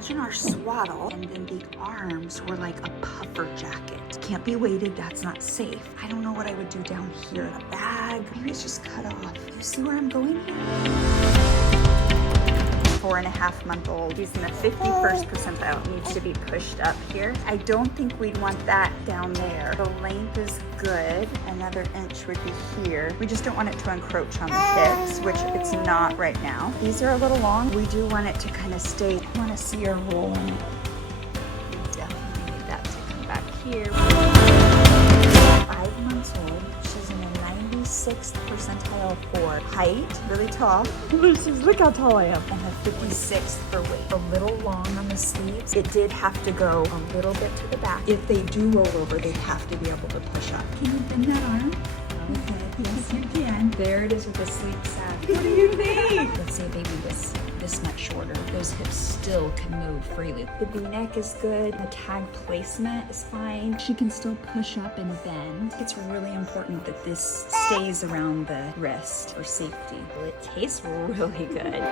Imagine our swaddle, and then the arms were like a puffer jacket. Can't be weighted, that's not safe. I don't know what I would do down here in a bag. Maybe it's just cut off. You see where I'm going here? 4.5-month-old. He's in the 51st percentile. It needs to be pushed up here. I don't think we'd want that down there. The length is good. Another inch would be here. We just don't want it to encroach on the hips, which it's not right now. These are a little long. We do want it to kind of stay. I want to see her rolling. We definitely need that to come back here. 5 months old. She's in the 96th percentile for height, really tall. Look how tall I am. And the 56th for weight. A little long on the sleeves. It did have to go a little bit to the back. If they do roll over, they have to be able to push up. Can you bend that arm? Okay, yes you can. There it is with the sleep sack. What do you think? Let's say baby this much shorter. Those hips still can move freely. The V-neck is good. The tag placement is fine. She can still push up and bend. It's really important that this stays around the wrist for safety. Well, it tastes really good.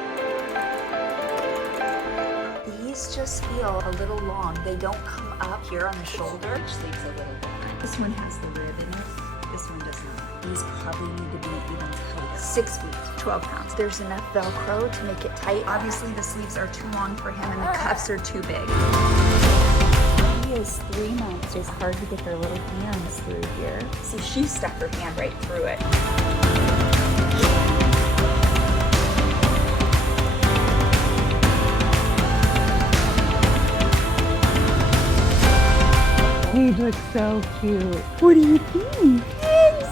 These just feel a little long. They don't come up here on the shoulder. Each sleeve's a little different. This one has the rib in it. This one does not. These probably need to be even tighter. 6 weeks, 12 pounds. There's enough Velcro to make it tight. Obviously the sleeves are too long for him and the cuffs are too big. He is 3 months. It's hard to get their little hands through here. See, she stuck her hand right through it. He looks so cute. What do you think?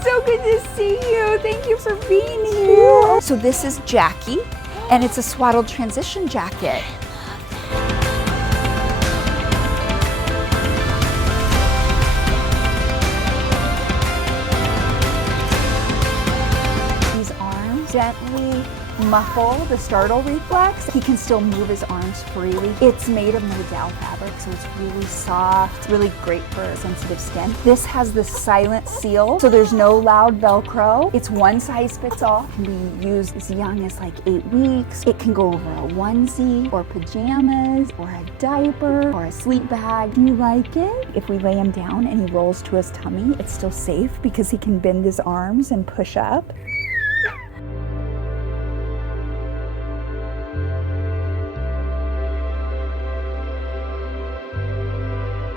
So good to see you. Thank you for being here. So this is Jacky, and it's a swaddled transition jacket. These arms gently muffle the startle reflex. He can still move his arms freely. It's made of modal fabric, so it's really soft, really great for sensitive skin. This has the silent seal, so there's no loud Velcro. It's one size fits all. It can be used as young as like 8 weeks. It can go over a onesie or pajamas or a diaper or a sleep bag. Do you like it? If we lay him down and he rolls to his tummy, it's still safe because he can bend his arms and push up.